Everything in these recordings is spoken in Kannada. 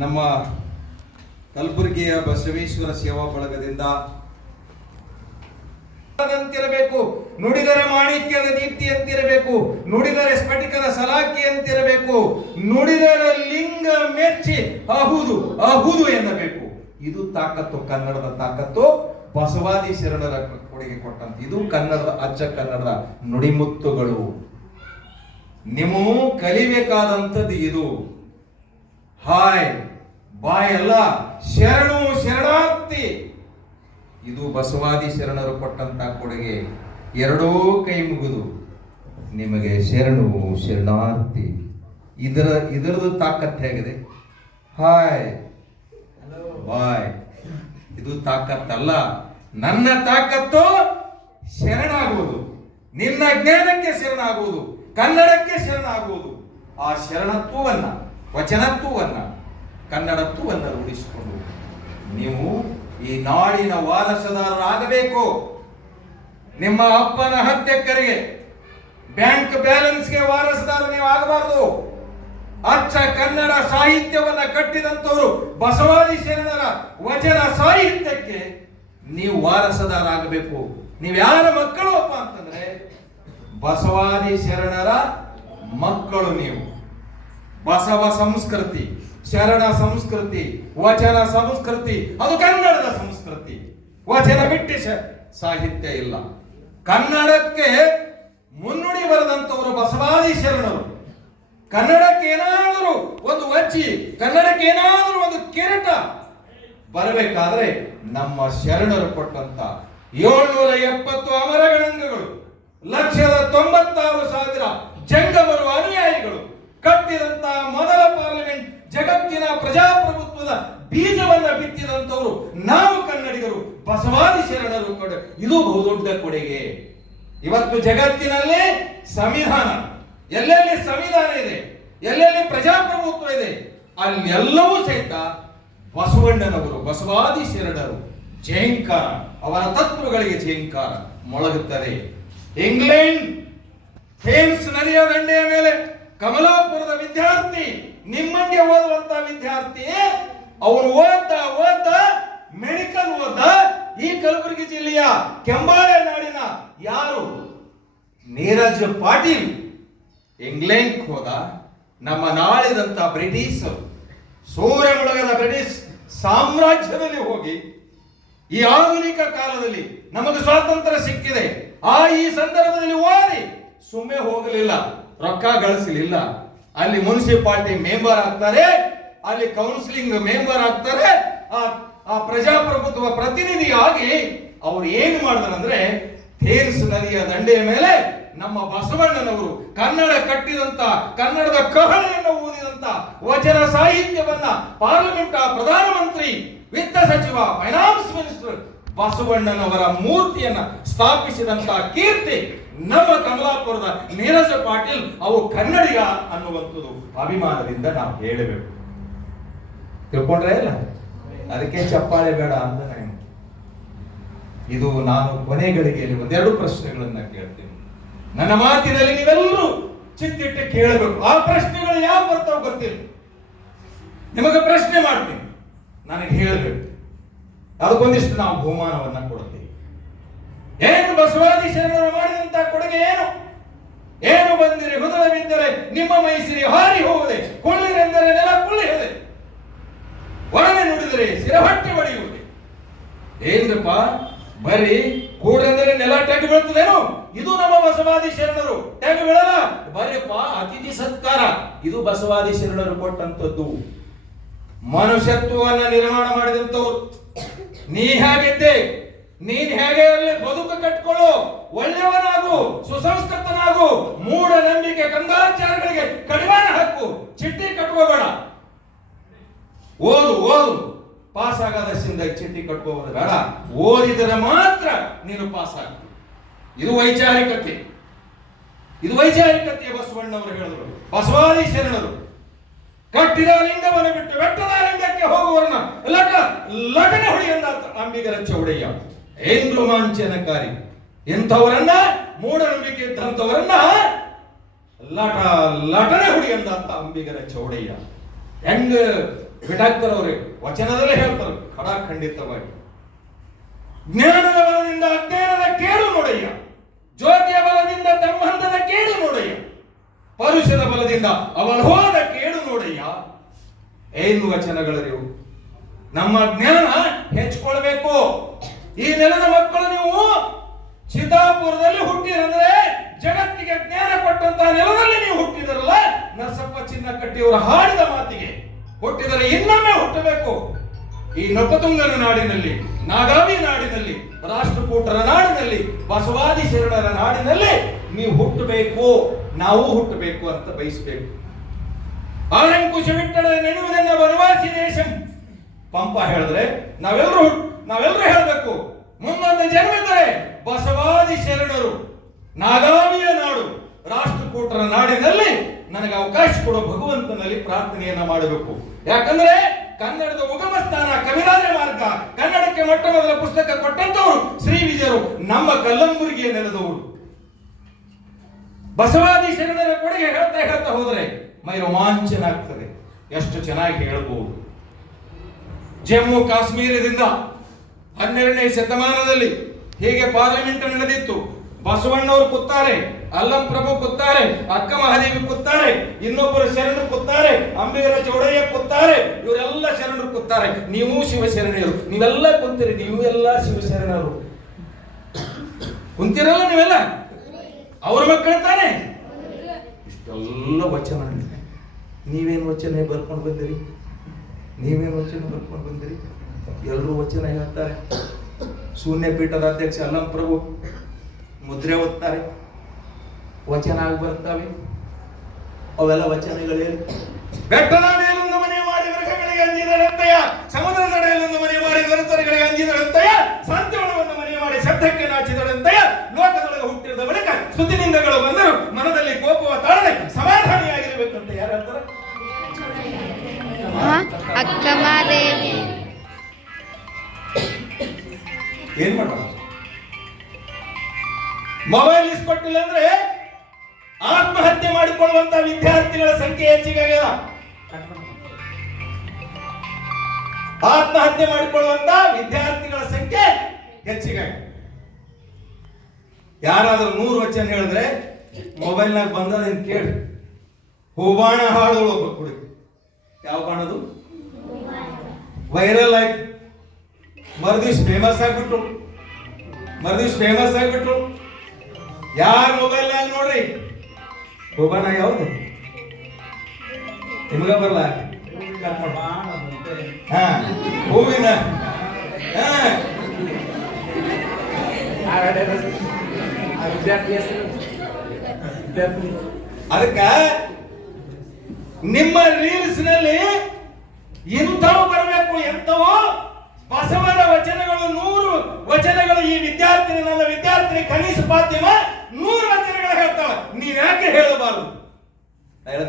ನಮ್ಮ ಕಲಬುರಗಿಯ ಬಸವೇಶ್ವರ ಸೇವಾ ಬಳಗದಿಂದ ಅಂತಿರಬೇಕು, ನುಡಿದರೆ ಮಾಣಿಕ್ಯದ ದೀಪ್ತಿ ಅಂತಿರಬೇಕು, ನುಡಿದರೆ ಸ್ಫಟಿಕದ ಸಲಾಕಿ ಅಂತಿರಬೇಕು, ನುಡಿದರೆ ಲಿಂಗ ಮೆಚ್ಚಿ ಅಹುದು ಅಹುದು ಎನ್ನಬೇಕು. ಇದು ತಾಕತ್ತು, ಕನ್ನಡದ ತಾಕತ್ತು. ಬಸವಾದಿ ಶರಣರ ಕೊಡುಗೆ ಕೊಟ್ಟಂತ ಇದು ಕನ್ನಡದ ಅಚ್ಚ ಕನ್ನಡದ ನುಡಿಮುತ್ತುಗಳು. ನೀವು ಕಲಿಬೇಕಾದಂಥದ್ದು ಇದು. ಹಾಯ್ ಬಾಯ್ ಅಲ್ಲ, ಶರಣು ಶರಣಾರ್ಥಿ. ಇದು ಬಸವಾದಿ ಶರಣರು ಕೊಟ್ಟಂತ ಕೊಡುಗೆ. ಎರಡೂ ಕೈ ಮುಗಿದು ನಿಮಗೆ ಶರಣು ಶರಣಾರ್ಥಿ. ಇದರದ್ದು ತಾಕತ್ತು ಹೇಗಿದೆ? Hi bye. ಇದು ತಾಕತ್ತಲ್ಲ. ನನ್ನ ತಾಕತ್ತು ಶರಣಾಗುವುದು, ನಿನ್ನ ಜ್ಞಾನಕ್ಕೆ ಶರಣಾಗುವುದು, ಕನ್ನಡಕ್ಕೆ ಶರಣಾಗುವುದು. ಆ ಶರಣತ್ವವನ್ನ, ವಚನತ್ವವನ್ನ, ಕನ್ನಡತ್ವವನ್ನ ರೂಢಿಸಿಕೊಂಡು ನೀವು ಈ ನಾಡಿನ ವಾರಸದಾರರಾಗಬೇಕು. ನಿಮ್ಮ ಅಪ್ಪನ ಹತ್ಯೆಕರಿಗೆ, ಬ್ಯಾಂಕ್ ಬ್ಯಾಲೆನ್ಸ್ಗೆ ವಾರಸದಾರ ನೀವು ಆಗಬಾರದು. ಅಚ್ಚ ಕನ್ನಡ ಸಾಹಿತ್ಯವನ್ನ ಕಟ್ಟಿದಂತವರು ಬಸವಾದಿ ಶರಣರ ವಚನ ಸಾಹಿತ್ಯಕ್ಕೆ ನೀವು ವಾರಸದಾರರಾಗಬೇಕು. ನೀವು ಯಾರ ಮಕ್ಕಳು ಅಪ್ಪ ಅಂತಂದ್ರೆ ಬಸವಾದಿ ಶರಣರ ಮಕ್ಕಳು. ನೀವು ಬಸವ ಸಂಸ್ಕೃತಿ, ಶರಣ ಸಂಸ್ಕೃತಿ, ವಚನ ಸಂಸ್ಕೃತಿ, ಅದು ಕನ್ನಡದ ಸಂಸ್ಕೃತಿ. ವಚನ ಬಿಟ್ಟು ಸಾಹಿತ್ಯ ಇಲ್ಲ. ಕನ್ನಡಕ್ಕೆ ಮುನ್ನುಡಿ ಬರೆದಂತವರು ಬಸವಾದಿ ಶರಣರು. ಕನ್ನಡಕ್ಕೆ ಏನಾದರೂ ಒಂದು ವಚ್ಚಿ, ಕನ್ನಡಕ್ಕೆ ಏನಾದರೂ ಒಂದು ಕೆರಟ ಬರಬೇಕಾದ್ರೆ ನಮ್ಮ ಶರಣರು ಕೊಟ್ಟಂತ 770 ಅಮರಗಣಂಗಗಳು, 1,96,000 ಜಂಗಮರು, ಅನುಯಾಯಿಗಳು ಕಟ್ಟಿದಂತ ಮೊದಲ ಪಾರ್ಲಿಮೆಂಟ್, ಜಗತ್ತಿನ ಪ್ರಜಾಪ್ರಭುತ್ವದ ಬೀಜವನ್ನ ಬಿತ್ತಿದಂತವರು ನಾವು ಕನ್ನಡಿಗರು, ಬಸವಾದಿ ಶರಣರು. ಇದು ಬಹುದೊಡ್ಡ ಕೊಡುಗೆ. ಇವತ್ತು ಜಗತ್ತಿನಲ್ಲಿ ಸಂವಿಧಾನ, ಎಲ್ಲೆಲ್ಲಿ ಸಂವಿಧಾನ ಇದೆ, ಎಲ್ಲೆಲ್ಲಿ ಪ್ರಜಾಪ್ರಭುತ್ವ ಇದೆ, ಅಲ್ಲೆಲ್ಲವೂ ಸಹಿತ ಬಸವಣ್ಣನವರು, ಬಸವಾದಿ ಶರಣರು ಜಯಂಕಾರ, ಅವರ ತತ್ವಗಳಿಗೆ ಜಯಂಕಾರ ಮೊಳಗುತ್ತದೆ. ಇಂಗ್ಲೆಂಡ್ ಥೇಮ್ಸ್ ನದಿಯ ದಂಡೆಯ ಮೇಲೆ ಕಮಲಾಪುರದ ವಿದ್ಯಾರ್ಥಿ, ನಿಮ್ಮಂಗೆ ಓದುವಂತ ವಿದ್ಯಾರ್ಥಿ, ಅವನು ಓದ್ತಾ ಮೆಡಿಕಲ್ ಓದ್ದ. ಈ ಕಲಬುರಗಿ ಜಿಲ್ಲೆಯ ಕೆಂಬಾಳೆ ನಾಡಿನ ಯಾರು ನೀರಜ್ ಪಾಟೀಲ್ ಇಂಗ್ಲೆಂಡ್ ಹೋದ. ನಮ್ಮ ನಾಳಿದಂತ ಬ್ರಿಟಿಷ್, ಸೂರ್ಯ ಮುಳುಗದ ಬ್ರಿಟಿಷ್ ಸಾಮ್ರಾಜ್ಯದಲ್ಲಿ ಹೋಗಿ ಈ ಆಧುನಿಕ ಕಾಲದಲ್ಲಿ ನಮಗೆ ಸ್ವಾತಂತ್ರ್ಯ ಸಿಕ್ಕಿದೆ, ಈ ಸಂದರ್ಭದಲ್ಲಿ ಓದಿ ಸುಮ್ಮನೆ ಹೋಗಲಿಲ್ಲ, ರೊಕ್ಕ ಗಳಿಸಲಿಲ್ಲ. ಅಲ್ಲಿ ಮುನ್ಸಿಪಾಲಿಟಿ ಮೆಂಬರ್ ಆಗ್ತಾರೆ, ಅಲ್ಲಿ ಕೌನ್ಸಿಲಿಂಗ್ ಮೆಂಬರ್ ಆಗ್ತಾರೆ. ಆ ಪ್ರಜಾಪ್ರಭುತ್ವ ಪ್ರತಿನಿಧಿಯಾಗಿ ಅವ್ರು ಏನು ಮಾಡಿದ್ರಂದ್ರೆ ಥೇಮ್ಸ್ ನದಿಯ ದಂಡೆಯ ಮೇಲೆ ನಮ್ಮ ಬಸವಣ್ಣನವರು ಕನ್ನಡ ಕಟ್ಟಿದಂತ, ಕನ್ನಡದ ಕಹಳೆಯನ್ನು ಓದಿದಂತ ವಚನ ಸಾಹಿತ್ಯವನ್ನ ಪಾರ್ಲಿಮೆಂಟ್ ಪ್ರಧಾನಮಂತ್ರಿ, ವಿತ್ತ ಸಚಿವ, ಫೈನಾನ್ಸ್ ಮಿನಿಸ್ಟರ್ ಬಸವಣ್ಣನವರ ಮೂರ್ತಿಯನ್ನ ಸ್ಥಾಪಿಸಿದಂತ ಕೀರ್ತಿ ನಮ್ಮ ಕಮಲಾಪುರದ ನೀರಜ ಪಾಟೀಲ್. ಅವು ಕನ್ನಡಿಗ ಅನ್ನುವಂಥದ್ದು ಅಭಿಮಾನದಿಂದ ನಾವು ಹೇಳಬೇಕು. ತಿಳ್ಕೊಂಡ್ರೆ ಇಲ್ಲ, ಅದಕ್ಕೆ ಚಪ್ಪಾಳೆ ಬೇಡ ಅಂತ ನಾನು. ಇದು ನಾನು ಕೊನೆ ಗಳಿಗೆಯಲ್ಲಿ ಒಂದೆರಡು ಪ್ರಶ್ನೆಗಳನ್ನ ಕೇಳ್ತೀನಿ. ನನ್ನ ಮಾತಿನಲ್ಲಿ ನೀವೆಲ್ಲರೂ ಚಿತ್ತಿಟ್ಟು ಕೇಳಬೇಕು. ಆ ಪ್ರಶ್ನೆಗಳು ಯಾವ ಬರ್ತಾವ ಗೊತ್ತಿಲ್ಲ, ನಿಮಗೆ ಪ್ರಶ್ನೆ ಮಾಡ್ತೀನಿ, ನನಗೆ ಹೇಳಬೇಕು. ಅದಕ್ಕೊಂದಿಷ್ಟು ನಾವು ಬಹುಮಾನವನ್ನ ಕೊಡ್ತೀವಿ. ಏನು ಬಸವಾದಿ ಶರಣರು ಮಾಡಿದಂತ ಕೊಡುಗೆ ಏನು? ಏನು ಬಂದಿರಿ ಹುದಲವಿದ್ದರೆ ನಿಮ್ಮ ಮೈಸಿರಿ ಹಾರಿ ಹೋಗದೆ, ಕೊಳ್ಳಿರೆಂದರೆ ನೆಲ ಕುಳ್ಳಿಹದೆ, ಒಡನೆ ನುಡಿದರೆ ಸಿರಹಟ್ಟಿ ಹೊಡೆಯುವುದೇ. ಏನ್ರಪ್ಪ, ಬರೀ ಕೂಡ್ರೆಂದರೆ ನೆಲ ಟೆಗ್ ಬೀಳ್ತದೇನು? ಇದು ನಮ್ಮ ಬಸವಾದಿ ಶರಣರು. ಟೆಗ್ ಬೀಳಲ್ಲ, ಬರೀಪ್ಪ ಅತಿಥಿ ಸತ್ಕಾರ. ಇದು ಬಸವಾದಿ ಶರಣರು ಕೊಟ್ಟಂತದ್ದು. ಮನುಷ್ಯತ್ವವನ್ನ ನಿರ್ಮಾಣ ಮಾಡಿದಂತವ್ರು. ನೀ ಹೇಗಿದ್ದೆ, ನೀನ್ ಹೇಗೆ ಬದುಕು ಕಟ್ಕೊಳ್ಳು, ಒಳ್ಳೆಯವನಾಗು, ಸುಸಂಸ್ಕೃತನಾಗು, ಮೂಢ ನಂಬಿಕೆ ಕಂದಾಚಾರಗಳಿಗೆ ಕಡಿವಾಣ ಹಾಕು, ಚಿಟ್ಟಿ ಕಟ್ಕೋಬೇಡ. ಓದು ಪಾಸ್ ಆಗೋದಷ್ಟಿಂದ ಚಿಟ್ಟಿ ಕಟ್ಕೋಬಹುದು ಬೇಡ. ಓದಿದರೆ ಮಾತ್ರ ನೀನು ಪಾಸ್ ಆಗ. ಇದು ವೈಚಾರಿಕತೆ, ಇದು ವೈಚಾರಿಕತೆ. ಬಸವಣ್ಣವರು ಹೇಳಿದ್ರು, ಬಸವಾದಿ ಶರಣರು ಕಟ್ಟಿದ ಲಿಂಗವನ್ನು ಬಿಟ್ಟು ಬೆಟ್ಟದ ಲಿಂಗಕ್ಕೆ ಹೋಗುವವರನ್ನ ಲಟನೆ ಹೊಡೆಯಂದ ಅಂಬಿಗರ ಚೌಡಯ್ಯ. ಏನ್ ರೋಮಾಂಚನಕಾರಿ! ಎಂಥವರನ್ನ, ಮೂಢನಂಬಿಕೆ ಇದ್ದಂಥವರನ್ನ ಲಟನೆ ಹೊಡೆಯಂದಂತ ಅಂಬಿಗರ ಚೌಡಯ್ಯ. ಹೆಂಗ ಬಿಟಾಕ್ತಾರ ಅವ್ರಿಗೆ, ವಚನದಲ್ಲೇ ಹೇಳ್ತಾರೆ ಖಡಾಖಂಡಿತವಾಗಿ. ಜ್ಞಾನದ ಬಲದಿಂದ ಅಜ್ಞಾನದ ಕೇಡು ನೋಡಯ್ಯ, ಜ್ಯೋತಿಯ ಬಲದಿಂದ ತಮ್ಮಂದದ ಕೇಡು ನೋಡಯ್ಯ, ಪರುಷದ ಬಲದಿಂದ ಅವನು ಹೋದ ಕೇಡು ನೋಡಯ್ಯ. ಏನು ವಚನಗಳಿವು! ನಮ್ಮ ಜ್ಞಾನ ಹೆಚ್ಚಿಕೊಳ್ಬೇಕು. ಈ ನೆಲದ ಮಕ್ಕಳು ನೀವು ಚಿತ್ತಾಪುರದಲ್ಲಿ ಹುಟ್ಟಿರಂದ್ರೆ ಜಗತ್ತಿಗೆ ಜ್ಞಾನ ಕೊಟ್ಟಂತಹ ನೆಲದಲ್ಲಿ ನೀವು ಹುಟ್ಟಿದರಲ್ಲ. ನರಸಪ್ಪ ಚಿನ್ನಕಟ್ಟಿಯವರ ಹಾಡಿದ ಮಾತಿಗೆ ಹುಟ್ಟಿದರೆ ಇನ್ನೊಮ್ಮೆ ಹುಟ್ಟಬೇಕು. ಈ ನೊಪತುಂಗನ ನಾಡಿನಲ್ಲಿ, ನಾಗಾವಿ ನಾಡಿನಲ್ಲಿ, ರಾಷ್ಟ್ರಕೂಟರ ನಾಡಿನಲ್ಲಿ, ಬಸವಾದಿ ಶರಣರ ನಾಡಿನಲ್ಲಿ ನೀವು ಹುಟ್ಟಬೇಕು, ನಾವು ಹುಟ್ಟಬೇಕು ಅಂತ ಬಯಸಬೇಕು. ಆರಂಕುಶ ಬಿಟ್ಟಡ ನೆನುವುದನ್ನ ವನವಾಸಿ ದೇಶಂ ಪಂಪ ಹೇಳಿದ್ರೆ ನಾವೆಲ್ಲರೂ ಹೇಳಬೇಕು, ಮುಂದೊಂದು ಜನ್ಮಿದ್ದರೆ ಬಸವಾದಿ ಶರಣರು ನಾಗಾವಿಯ ನಾಡು, ರಾಷ್ಟ್ರಕೂಟರ ನಾಡಿನಲ್ಲಿ ನನಗೆ ಅವಕಾಶ ಕೊಡೋ ಭಗವಂತನಲ್ಲಿ ಪ್ರಾರ್ಥನೆಯನ್ನ ಮಾಡಬೇಕು. ಯಾಕಂದ್ರೆ ಕನ್ನಡದ ಉಗಮ ಸ್ಥಾನ ಕವಿರಾಜ ಮಾರ್ಗ, ಕನ್ನಡಕ್ಕೆ ಮೊಟ್ಟ ಮೊದಲ ಪುಸ್ತಕ ಕೊಟ್ಟಂತವರು ಶ್ರೀ ವಿಜಯರು ನಮ್ಮ ಕಲ್ಲಂಬುರ್ಗಿಯ ನೆಲದವರು. ಬಸವಾದಿ ಶರಣರ ಕೊಡುಗೆ ಹೇಳ್ತಾ ಹೋದರೆ ಮೈ ರೋಮಾಂಚನ ಆಗ್ತದೆ. ಎಷ್ಟು ಚೆನ್ನಾಗಿ ಹೇಳಬಹುದು. ಜಮ್ಮು ಕಾಶ್ಮೀರದಿಂದ 12ನೇ ಶತಮಾನದಲ್ಲಿ ಹೇಗೆ ಪಾರ್ಲಿಮೆಂಟ್ ನಡೆದಿತ್ತು. ಬಸವಣ್ಣವರು ಕೂತಾರೆ, ಅಲ್ಲಂ ಪ್ರಭು ಕೂತಾರೆ, ಅಕ್ಕ ಮಹಾದೇವಿ ಕೂತಾರೆ, ಇನ್ನೊಬ್ಬರು ಶರಣರು ಕೂತಾರೆ, ಅಂಬಿಗರ ಚೌಡಯ್ಯ ಕೂತಾರೆ, ಇವರೆಲ್ಲ ಶರಣರು ಕೂತಾರೆ. ನೀವು ಶಿವಶರಣರು, ನೀವೆಲ್ಲ ಕುಂತೀರಿ, ನೀವು ಎಲ್ಲ ಶಿವಶರಣರು ಕುಂತಿರಲ್ಲ, ನೀವೆಲ್ಲ ಅವ್ರ ಮಕ್ಕಳು ತಾನೆ. ಇಷ್ಟೆಲ್ಲ ವಚನ, ನೀವೇನು ವಚನ ಬರ್ಕೊಂಡು ಬಂದಿರಿ? ಎಲ್ಲರೂ ವಚನ ಹೇಳ್ತಾರೆ. ಶೂನ್ಯ ಪೀಠದ ಅಧ್ಯಕ್ಷ ಅಲ್ಲಂ ಪ್ರಭು ಮುದ್ರೆ ಓದ್ತಾರೆ, ವಚನ ಆಗಿ ಬರ್ತವೆ. ಅವೆಲ್ಲ ವಚನಗಳೇನು? ಬೆಟ್ಟದ ಮೇಲೊಂದು ಮನೆ ಮಾಡಿ ಮೃಗಗಳಿಗೆ ಅಂಜಿದರಂತೆಯ, ಸಮುದ್ರದ ನಡೆಯಲೊಂದು ಮನೆ ಮಾಡಿ ನರತರಗಳಿಗೆ ಅಂಜಿದರಂತೆಯ, ಸಂತೆಯೊಳಗೊಂದು ಮನೆ ಮಾಡಿ ಶಬ್ದಕ್ಕೆ ನಾಚಿದರಂತೆಯ, ಲೋಕದೊಳಗೆ ಹುಟ್ಟಿದ ಬಳಿಕ ಸ್ತುತಿನಿಂದಗಳು ಬಂದರು, ಮನದಲ್ಲಿ ಕೋಪವ ತಾಳದೆ ಸಮಾಧಾನಿಯಾಗಿರಬೇಕಂತ ಯಾರು ಹೇಳ್ತಾರೆ? ಅಕ್ಕಮಹಾದೇವಿ. ಏನ್ ಮಾಡ ಮೊಬೈಲ್ ಇಸ್ಕೊಟ್ಟಿಲ್ಲ ಅಂದ್ರೆ ಆತ್ಮಹತ್ಯೆ ಮಾಡಿಕೊಳ್ಳುವಂತ ವಿದ್ಯಾರ್ಥಿಗಳ ಸಂಖ್ಯೆ ಹೆಚ್ಚಿಗಾಗ್ಯದ. ಆತ್ಮಹತ್ಯೆ ಮಾಡಿಕೊಳ್ಳುವಂತ ವಿದ್ಯಾರ್ಥಿಗಳ ಸಂಖ್ಯೆ ಹೆಚ್ಚಿಗಾಗ್ಯದ. ಯಾರಾದ್ರೂ 100 ವಚನ ಹೇಳಿದ್ರೆ ಮೊಬೈಲ್ನಾಗ ಬಂದದೇನು ಕೇಳಿ. ಹೂಬಾಣ ಹಾಡು ಹುಡುಗಿ, ಯಾವ ಬಾಣದು ವೈರಲ್ ಆಯ್ತು, ಮರುದಿವ್ಸ ಫೇಮಸ್ ಆಗ್ಬಿಟ್ರು. ಯಾರ ಮೊಬೈಲ್ನಾಗ ನೋಡ್ರಿ ಹೂಬಾಣ ಯಾವ್ದು ನಿಮ್ಗ ಬರಲ್ಲ? ಹೂವಿನ ಅದಕ್ಕ ನಿಮ್ಮ ರೀಲ್ಸ್ ನಲ್ಲಿ ಇಂಥವು ಬರಬೇಕು. ಎಂಥವೋ ಬಸವನ ವಚನಗಳು 100 ವಚನಗಳು. ಈ ವಿದ್ಯಾರ್ಥಿನಿ, ನನ್ನ ವಿದ್ಯಾರ್ಥಿನಿ ಕನೀಸ್ ಫಾತಿಮ 100 ವಚನಗಳು ಹೇಳ್ತಾವ. ನೀವ್ ಯಾಕೆ ಹೇಳಬಾರದು?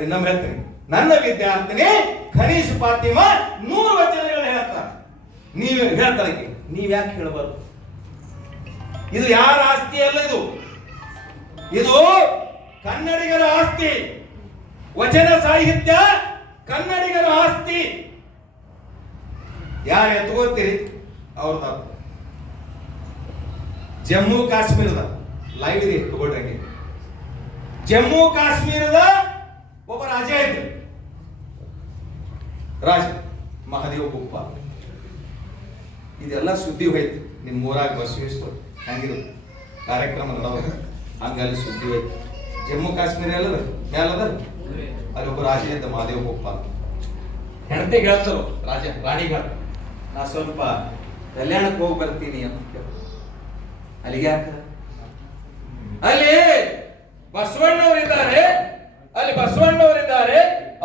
ಇನ್ನೊಮ್ಮೆ ಹೇಳ್ತೀನಿ, ನನ್ನ ವಿದ್ಯಾರ್ಥಿನಿ ಕನೀಸ್ ಫಾತಿಮ 100 ವಚನಗಳು ಹೇಳ್ತಾರ. ನೀವು ಹೇಳ್ತಾರೆ, ನೀವ್ ಯಾಕೆ ಹೇಳಬಾರದು? ಇದು ಯಾರ ಆಸ್ತಿ ಅಲ್ಲ, ಇದು ಕನ್ನಡಿಗರ ಆಸ್ತಿ. ವಚನ ಸಾಹಿತ್ಯ ಕನ್ನಡಿಗರ ಆಸ್ತಿ. ಯಾರು ಎತ್ಕೋತೀರಿ ಅವ್ರದ. ಜಮ್ಮು ಕಾಶ್ಮೀರದ ಲೈವ್ ಇದೆ, ತಗೊಳ್ರಿ. ಜಮ್ಮು ಕಾಶ್ಮೀರದ ಒಬ್ಬ ರಾಜ ಇದ್ರು, ರಾಜ ಮಹಾದೇವ ಗುಪ್ಪ. ಇದೆಲ್ಲ ಸುದ್ದಿ ಹೋಯ್ತು. ನಿಮ್ಮ ಊರಾಗ ಬಸವೇಶ್ವರ ಹಂಗಿರು ಕಾರ್ಯಕ್ರಮ ನಡೆದ ಹಂಗಲ್ಲಿ ಸುದ್ದಿ ಹೋಯ್ತು. ಜಮ್ಮು ಕಾಶ್ಮೀರ ಅಲ್ಲದ ಮೇಲದ ಅಲ್ಲಿ ಒಬ್ಬ ರಾಜ ಇದ್ದ ಮಹಾದೇವ ಗುಪ್ಪ. ಹೆಂಡತಿಗೆ ಹೇಳ್ತಾರೋ ರಾಣಿಗಳ, ನಾ ಸ್ವಲ್ಪ ಕಲ್ಯಾಣಕ್ಕೆ ಹೋಗಿ ಬರ್ತೀನಿ ಅಂತ. ಅಲ್ಲಿಗೆ ಯಾಕ? ಅಲ್ಲಿ ಬಸವಣ್ಣವರಿದ್ದಾರೆ,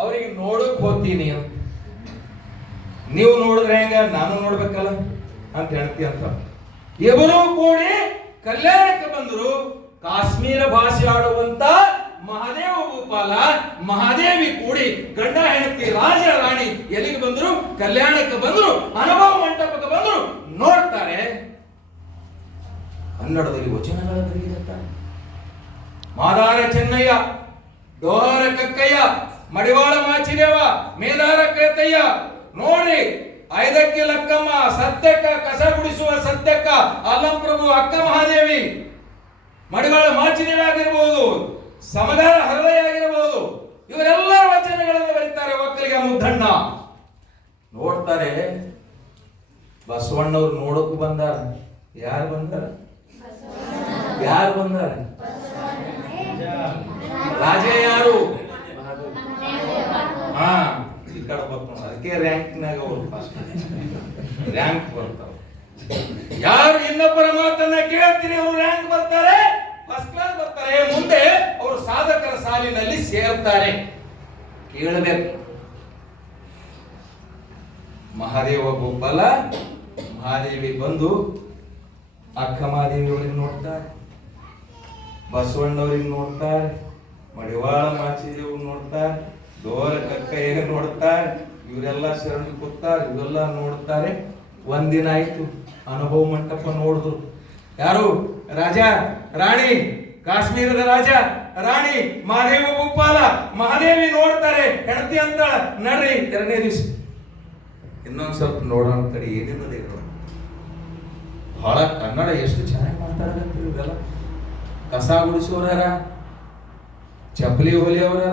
ಅವರಿಗೆ ನೋಡಕ್ ಹೋಗ್ತೀನಿ ಅಂತ. ನೀವು ನೋಡಿದ್ರೆ ಹೆಂಗ, ನಾನು ನೋಡ್ಬೇಕಲ್ಲ ಅಂತ ಹೇಳ್ತಿ ಅಂತ. ಇಬ್ಬರೂ ಕೂಡಿ ಕಲ್ಯಾಣಕ್ಕೆ ಬಂದರು. ಕಾಶ್ಮೀರ ಭಾಷೆ ಆಡುವಂತ ಮಹಾದೇವ ಭೂಪಾಲ ಮಹಾದೇವಿ ಕೂಡಿ ಗಂಡ ಹೆಂಡತಿ ರಾಜ ರಾಣಿ ಎಲ್ಲಿಗೆ ಬಂದ್ರು? ಕಲ್ಯಾಣಕ್ಕೆ ಬಂದ್ರು, ಅನುಭವ ಮಂಟಪಕ್ಕೆ ಬಂದ್ರು. ನೋಡ್ತಾರೆ ಕನ್ನಡದಲ್ಲಿ ವಚನಗಳ ಬರೆಯುತ್ತಾರೆ. ಮಾದಾರ ಚೆನ್ನಯ್ಯ, ಡೋಹಾರ ಕಕ್ಕಯ್ಯ, ಮಡಿವಾಳ ಮಾಚಿದೇವ, ಮೇದಾರ ಕೇತಯ್ಯ. ನೋಡ್ರಿ, ಐದಕ್ಕೆ ಲಕ್ಕಮ್ಮ, ಸತ್ಯಕ್ಕ ಕಸ ಗುಡಿಸುವ ಸತ್ಯಕ್ಕ, ಅಲ್ಲಂಪ್ರಭು ಅಕ್ಕ ಮಹಾದೇವಿ, ಮಡಿವಾಳ ಮಾಚಿದೇವಿ ಆಗಿರಬಹುದು, ಸಮಗಾರ ಹರಳಯ್ಯ ಆಗಿರಬಹುದು. ಇವರೆಲ್ಲರ ವಚನಗಳನ್ನು ಬರೀತಾರೆ. ಒಕ್ಕಲಿಗ ಮುದ್ದಣ್ಣ ನೋಡ್ತಾರೆ. ಬಸವಣ್ಣವ್ರು ನೋಡೋಕು ಬಂದಾರ. ಯಾರು ಬಂದಾರ? ಯಾರು ಬಂದಾರ? ರಾಜ ಯಾರು? ಹಾ, ಈ ಕಡೆ ಬರ್ತಾವ. ಅದಕ್ಕೆ ರ್ಯಾಂಕ್ನಾಗ ಅವರು ಫಸ್ಟ್ ರ್ಯಾಂಕ್ ಬರ್ತಾವ. ಯಾರು ಇನ್ನೊಬ್ಬರ ಮಾತನ್ನ ಕೇಳ್ತೀರಿ ಅವರು ರ್ಯಾಂಕ್ ಬರ್ತಾರೆ, ಫಸ್ಟ್ ಕ್ಲಾಸ್ ಬರ್ತಾರೆ. ಮುಂದೆ ಅವರು ಸಾಧಕರ ಸಾಲಿನಲ್ಲಿ ಸೇರ್ತಾರೆ. ಕೇಳಬೇಕು. ಮಹಾದೇವ ಗೋಪಾಲ ಮಹಾದೇವಿ ಬಂದು ಅಕ್ಕ ಮಹಾದೇವಿ ಅವರಿಗೆ ನೋಡ್ತಾರೆ, ಬಸವಣ್ಣವ್ರಿಗೆ ನೋಡ್ತಾರೆ, ಮಡಿವಾಳ ಮಾಚಿದೇವ್ರಿಗೆ ನೋಡ್ತಾರೆ, ಡೋರ ಕಕ್ಕಯ್ಯ ನೋಡ್ತಾರೆ. ಇವರೆಲ್ಲ ಶರಣ ಕೂತಾರೆ, ಇವೆಲ್ಲ ನೋಡ್ತಾರೆ. ಒಂದಿನ ಆಯ್ತು, ಅನುಭವ ಮಂಟಪ ನೋಡಿದ್ರು. ಯಾರು? ರಾಜ ರಾಣಿ, ಕಾಶ್ಮೀರದ ರಾಜ ರಾಣಿ ಮಹಾದೇವ ಭೂಪಾಲ ಮಹಾದೇವಿ ನೋಡ್ತಾರೆ. ಹೆಂಡತಿ ಅಂತ ನಡ್ರಿ ಎರಡನೇ ದಿವಸ ಇನ್ನೊಂದ್ ಸ್ವಲ್ಪ ನೋಡೋಣ ಕಡೆ ಏನಿದೆ. ಬಹಳ ಕನ್ನಡ ಎಷ್ಟು ಚೆನ್ನಾಗಿ ಮಾತಾಡಕತ್ತೀವಿ. ಇವೆಲ್ಲ ಕಸ ಗುಡಿಸೋರ, ಚಪ್ಪಲಿ ಹೊಲಿಯವರ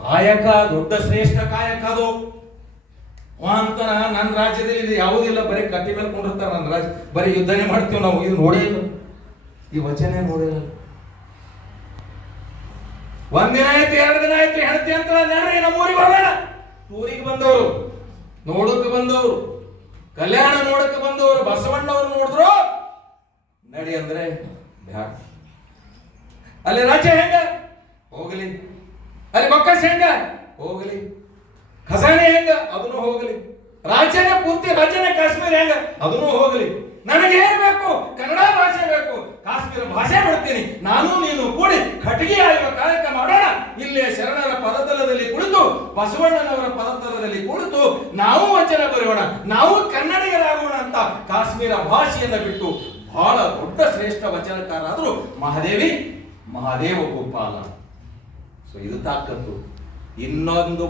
ಕಾಯಕ ದೊಡ್ಡ ಶ್ರೇಷ್ಠ ಕಾಯಕ ಅದು ಅಂತ. ನನ್ನ ರಾಜ್ಯದಲ್ಲಿ ಇದು ಯಾವುದಿಲ್ಲ, ಬರೀ ಕಟ್ಟಿ ಮೇಲೆ ಕೊಂಡಿರ್ತಾರೆ. ನನ್ನ ರಾಜ್ಯ ಬರೀ ಯುದ್ಧನೇ ಮಾಡ್ತೀವಿ ನಾವು. ಇದು ನೋಡೇ ಇಲ್ಲ, ಈ ವಚನ ನೋಡಿಲ್ಲ. ಒಂದಿನ ಆಯ್ತು, ಎರಡು ದಿನ ಆಯ್ತು, ಹೆಂಡತಿ ಅಂತ ನಡ್ರಿ ನಮ್ಮೂರಿಗೆ ಹೋಗೋಣ. ಊರಿಗೆ ಬಂದವರು, ನೋಡಕ್ಕೆ ಬಂದವರು, ಕಲ್ಯಾಣ ನೋಡಕ್ಕೆ ಬಂದವರು ಬಸವಣ್ಣವ್ರು ನೋಡಿದ್ರು. ನಡಿ ಅಂದ್ರೆ ಬ್ಯಾಡ. ಅಲ್ಲಿ ರಾಜ್ಯ ಹೆಂಗ ಹೋಗಲಿ, ಅಲ್ಲಿ ಬೊಕ್ಕಸ್ ಹೆಂಗ ಹೋಗಲಿ, ಖಜಾನೆ ಹೆಂಗ ಅದನ್ನು ಹೋಗಲಿ, ರಾಜ್ಯನೇ ಪೂರ್ತಿ ರಾಜ್ಯನೇ ಕಾಶ್ಮೀರ ಹೆಂಗ ಅದನ್ನು ಹೋಗಲಿ. ನನಗೆ ಏನ್ ಬೇಕು? ಕನ್ನಡ ಭಾಷೆ ಬೇಕು. ಕಾಶ್ಮೀರ ಭಾಷೆ ಬಿಡ್ತೀನಿ. ನಾನು ನೀನು ಕೂಡಿ ಖಟಿಗೆ ಆಯುವ ಕಾಯಕ ಮಾಡೋಣ. ಇಲ್ಲೇ ಶರಣರ ಪದತಲದಲ್ಲಿ ಕುಳಿತು, ಬಸವಣ್ಣನವರ ಪದತಲದಲ್ಲಿ ಕುಳಿತು ನಾವು ವಚನ ಬರೆಯೋಣ, ನಾವು ಕನ್ನಡಿಗರಾಗೋಣ ಅಂತ ಕಾಶ್ಮೀರ ಭಾಷೆಯನ್ನ ಬಿಟ್ಟು ಬಹಳ ದೊಡ್ಡ ಶ್ರೇಷ್ಠ ವಚನಕಾರರಾದ್ರು ಮಹಾದೇವಿ ಮಹಾದೇವ ಗೋಪಾಲ. ಸೊ ಇದು ತಾಕತ್ತು. ಇನ್ನೊಂದು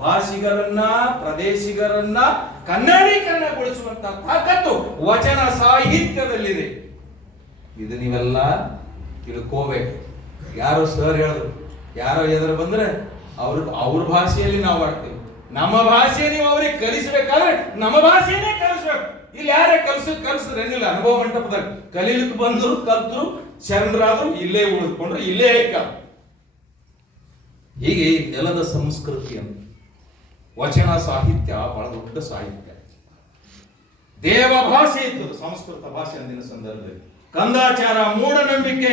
ಭಾಷಿಗರನ್ನ ಪ್ರದೇಶಿಗರನ್ನ ಕನ್ನಡೀಕರಣಗೊಳಿಸುವಂತ ತಾಕತ್ತು ವಚನ ಸಾಹಿತ್ಯದಲ್ಲಿದೆ. ಇದು ನೀವೆಲ್ಲ ತಿಳ್ಕೋಬೇಕು. ಯಾರೋ ಸರ್ ಹೇಳಿದ್ರು, ಯಾರೋ ಎದುರು ಬಂದ್ರೆ ಅವ್ರ ಭಾಷೆಯಲ್ಲಿ ನಾವು ಆಡ್ತೀವಿ. ನಮ್ಮ ಭಾಷೆ ನೀವು ಅವ್ರಿಗೆ ಕಲಿಸಬೇಕಾದ್ರೆ ನಮ್ಮ ಭಾಷೆನೇ ಕಲಿಸ್ಬೇಕು. ಇಲ್ಲಿ ಯಾರೇ ಕಲಿಸಿದ್ರೆ ಏನಿಲ್ಲ. ಅನುಭವ ಮಂಟಪದಾಗ ಕಲೀಲಿಕ್ಕೆ ಬಂದ್ರು, ಕಲ್ತರು, ಶರಣರಾದ್ರು, ಇಲ್ಲೇ ಉಳಿದುಕೊಂಡ್ರು, ಇಲ್ಲೇ ಐಕ. ಹೀಗೆ ನೆಲದ ಸಂಸ್ಕೃತಿ ಅಂತ ವಚನ ಸಾಹಿತ್ಯ ಬಹಳ ದೊಡ್ಡ ಸಾಹಿತ್ಯ. ದೇವ ಭಾಷೆ ಇತ್ತು ಸಂಸ್ಕೃತ ಭಾಷೆ ಅಂದಿನ ಸಂದರ್ಭದಲ್ಲಿ. ಕಂದಾಚಾರ, ಮೂಢನಂಬಿಕೆ,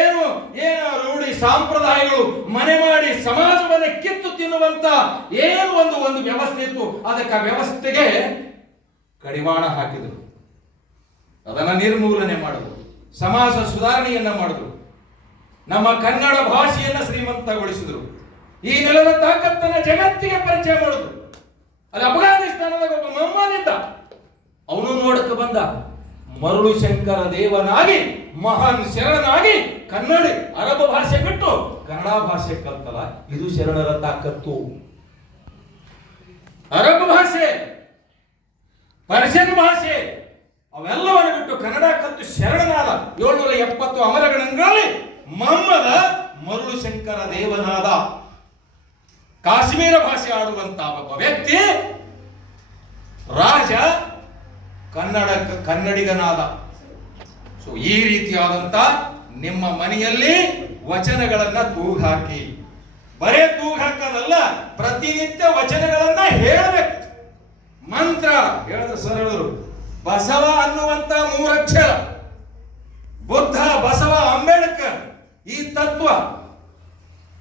ಏನು ರೂಢಿ ಸಂಪ್ರದಾಯಗಳು ಮನೆ ಮಾಡಿ ಸಮಾಜವನ್ನು ಕಿತ್ತು ತಿನ್ನುವಂತ ಏನು ಒಂದು ವ್ಯವಸ್ಥೆ ಇತ್ತು. ಅದಕ್ಕೆ ಆ ವ್ಯವಸ್ಥೆಗೆ ಕಡಿವಾಣ ಹಾಕಿದರು. ಅದನ್ನ ನಿರ್ಮೂಲನೆ ಮಾಡಿದ್ರು. ಸಮಾಜ ಸುಧಾರಣೆಯನ್ನ ಮಾಡಿದ್ರು. ನಮ್ಮ ಕನ್ನಡ ಭಾಷೆಯನ್ನ ಶ್ರೀಮಂತಗೊಳಿಸಿದ್ರು. ಈ ನೆಲದ ತಾಕತ್ತನ್ನ ಜಗತ್ತಿಗೆ ಪರಿಚಯ ಮಾಡಿದ್ರು. ಅಲ್ಲಿ ಅಫ್ಘಾನಿಸ್ತಾನದಾಗ ಒಬ್ಬ ಮೊಹಮ್ಮದ್, ಅವನು ನೋಡಕ್ಕೆ ಬಂದ. ಮರುಳು ಶಂಕರ ದೇವನಾಗಿ ಮಹಾನ್ ಶರಣನಾಗಿ ಕನ್ನಡ ಅರಬ ಭಾಷೆ ಬಿಟ್ಟು ಕನ್ನಡ ಭಾಷೆ ಕಲ್ತಲ್ಲ. ಇದು ಶರಣರ ತಾಕತ್ತು. ಅರಬ ಭಾಷೆ, ಪರ್ಷಿಯನ್ ಭಾಷೆ ಅವೆಲ್ಲವನ್ನು ಬಿಟ್ಟು ಕನ್ನಡ ಕಲ್ತು ಶರಣನಾದ. 770 ಅಮರಗಣಗಳಲ್ಲಿ ಮೊಹಮ್ಮದ ಮರುಳು ಶಂಕರ ದೇವನಾದ. ಕಾಶ್ಮೀರ ಭಾಷೆ ಆಡುವಂತ ಒಬ್ಬ ವ್ಯಕ್ತಿ ರಾಜ ಕನ್ನಡಿಗನಾದ. ಸೊ ಈ ರೀತಿಯಾದಂತ ನಿಮ್ಮ ಮನೆಯಲ್ಲಿ ವಚನಗಳನ್ನ ತೂಗಾಕಿ, ಬರೇ ತೂಗಾಕದಲ್ಲ, ಪ್ರತಿನಿತ್ಯ ವಚನಗಳನ್ನ ಹೇಳಬೇಕು. ಮಂತ್ರ ಹೇಳಿದ ಸರಳರು. ಬಸವ ಅನ್ನುವಂತ 3 ಅಕ್ಷರ, ಬುದ್ಧ, ಬಸವ, ಅಂಬೇಡ್ಕರ್, ಈ ತತ್ವ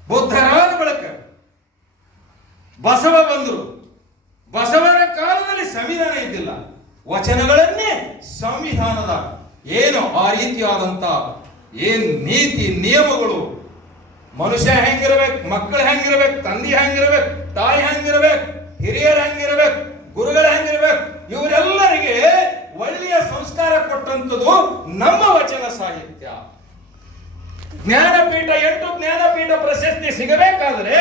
ಬುದ್ಧರಾದ ಬಳಿಕ ಬಸವ ಬಂದರು. ಬಸವನ ಕಾಲದಲ್ಲಿ ಸಂವಿಧಾನ ಇದ್ದಿಲ್ಲ. ವಚನಗಳನ್ನೇ ಸಂವಿಧಾನದ ಏನು ಆ ರೀತಿಯಾದಂತ ಏನ್ ನೀತಿ ನಿಯಮಗಳು, ಮನುಷ್ಯ ಹೆಂಗಿರ್ಬೇಕು, ಮಕ್ಕಳು ಹೆಂಗಿರ್ಬೇಕು, ತಂದೆ ಹೆಂಗಿರ್ಬೇಕು, ತಾಯಿ ಹೆಂಗಿರ್ಬೇಕು, ಹಿರಿಯರು ಹೆಂಗಿರ್ಬೇಕು, ಗುರುಗಳು ಹೆಂಗಿರ್ಬೇಕು, ಇವರೆಲ್ಲರಿಗೆ ಒಳ್ಳೆಯ ಸಂಸ್ಕಾರ ಕೊಟ್ಟಂಥದ್ದು ನಮ್ಮ ವಚನ ಸಾಹಿತ್ಯ. ಜ್ಞಾನಪೀಠ 8 ಜ್ಞಾನಪೀಠ ಪ್ರಶಸ್ತಿ ಸಿಗಬೇಕಾದ್ರೆ